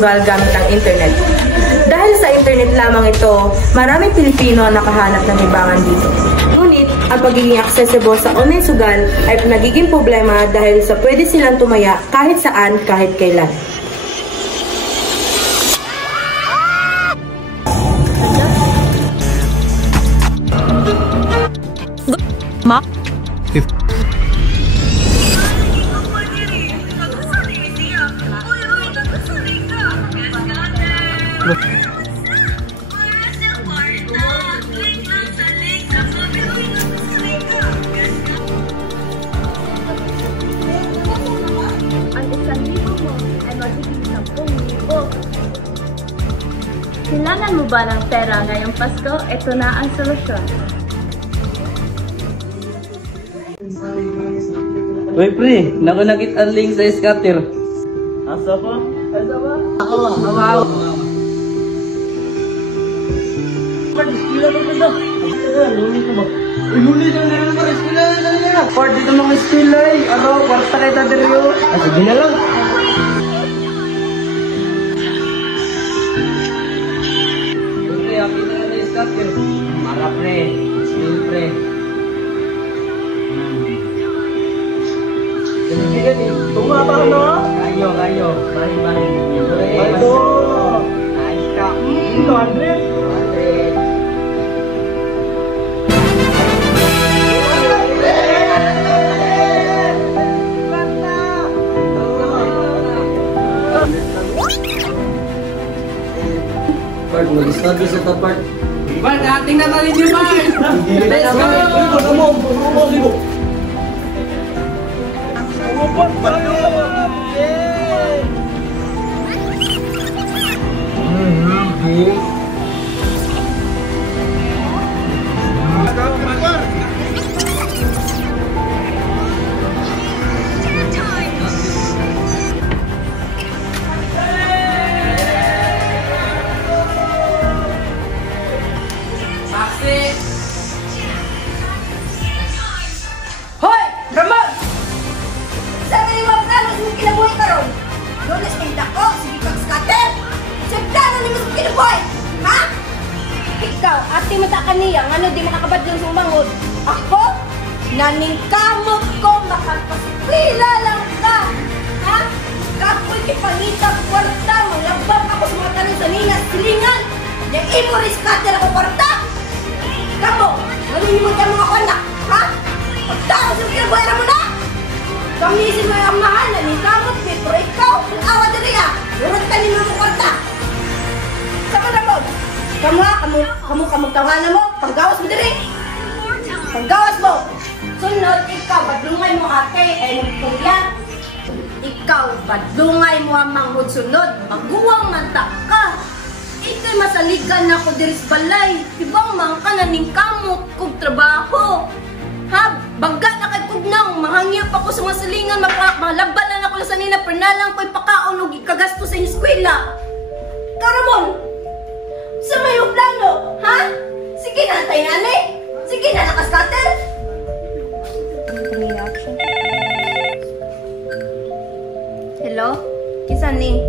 sugal gamit ang internet. Dahil sa internet lamang ito, maraming Pilipino ang nakahanap ng libangan dito. Ngunit, ang pagiging accessible sa online sugal ay nagiging problema dahil sa pwede silang tumaya kahit saan, kahit kailan. Ma? Kailangan mo ba ng pera ngayong Pasko? Ito na ang solusyon. Uy, pre, naku nakit ang link sa scatter. Asa pa? Asa pa? Ako. Iskila ko pa daw. Luni ko ba? Luni ka na naman, iskila na. Part dito mga iskila eh. Araw, kwarta kayo tadiryo. Sige na lang. Pre, akin na na scatter. Mara pre, skill pre. Tumaba na? Kayo. Balik. Ito. Nice ka. 200. Bart, mag-study sa tapart. Bart, ating na tayo niyo, Bart! Let's go! Hoy! Ramon! Sabi ni mga plano sa kinabuhi ka ron? Lunes kay dako, sige kang scatter! Sa plano ni mga kinabuhi! Ha? Ikaw, ate mata ka niya, ano di makakabadlong sumangod? Ako? Naningkamot ko, makapasipila lang ka! Ha? Kapoy kipangita ko kwarta, malabang ako sa mga tanong sa ningas, silingan! Yung imo rin scatter ako kwarta! Kamu, nanimod ka mga anak, ha? Pagtapos yung kinabuhay mo na! Kamisin mo yung mahal na ni Kamot, pero ikaw, ang awa dali ah! Urot ka nila mo kwarta! Saka na mo! Kamu tawanan mo, panggawas mo dali! Panggawas mo! Sunod, ikaw, badlungay mo ate, ay nagpugya! Ikaw, badlungay mo ang manghod sunod, maguwang mantak ka! Ikay masaligan na ako diris balay, ibang man ka na ning kamot kong trabaho! Ha? Baga na kay kugnang, mahangyo pa ko sa mga salingan, malabal na ako sa nina, pernalang ko'y pakaon o ikagasto sa eskwela. Karamon, sa mayong plano, ha? Sige na, tayo nanay. Sige na, nakaskater. Hello? Kisa ni?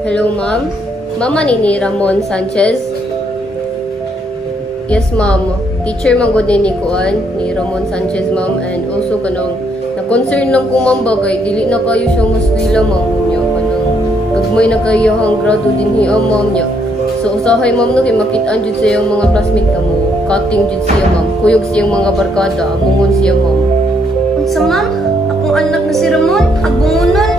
Hello, ma'am. Mama ni Ramon Sanchez. Yes, ma'am. Teacher man gud ni Kuan, ni Ramon Sanchez, ma'am. And also kanang na-concern lang ko, ma'am, bagay dili na kayo siya muskwila, ma'am, niya. Kanang gagmay na kayo hang grado din hiya, ma'am, niya. So usahay, ma'am, no, kay makita-an jud sa iyang mga classmate na mo. Cutting jud siya, ma'am. Kuyog siyang mga barkada, amungon siya, ma'am. Unsa, ma'am? Akong anak na si Ramon, agungunan.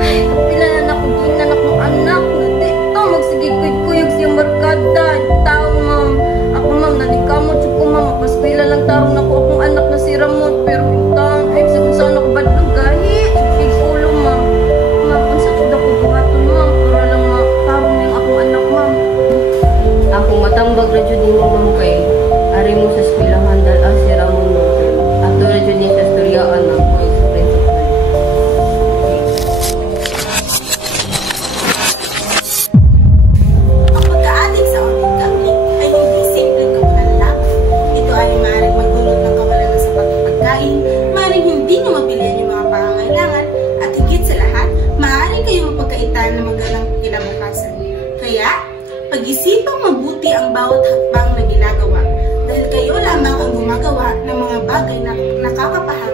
Ay, kapilanan ako, ginan akong anak. Dito, magsigig-kuyog siyang barkada. Tao, ma'am. Ako, ma'am, nanikamot siya ko, ma'am. Mapaspila lang tarong ako akong anak na si Ramon. Pero itang, ay, kung saan ako badlong gahi. Big ulo, ma'am. Ma'am, kung saan ako buhaton, ma'am. Para lang tarong yung akong anak, ma'am. Akong matambag na jud mo, ma'am, kay ari mo sa eskwelahan dal si Ramon, ma'am. Ato na jud ni sa storyaan, ma'am, ko sa principal. Ang pag-aadik sa online gambling ay hindi simpleng kawalan lang. Ito ay maaaring magdulot ng kawalan ng sapat na pagkain, maaaring hindi nyo mabili ang mga pangangailangan, at higit sa lahat, maaaring kayong magpagkaita pag-isipang mabuti ang bawat hakbang na ginagawa dahil kayo lamang ang gumagawa ng mga bagay na nakakapahal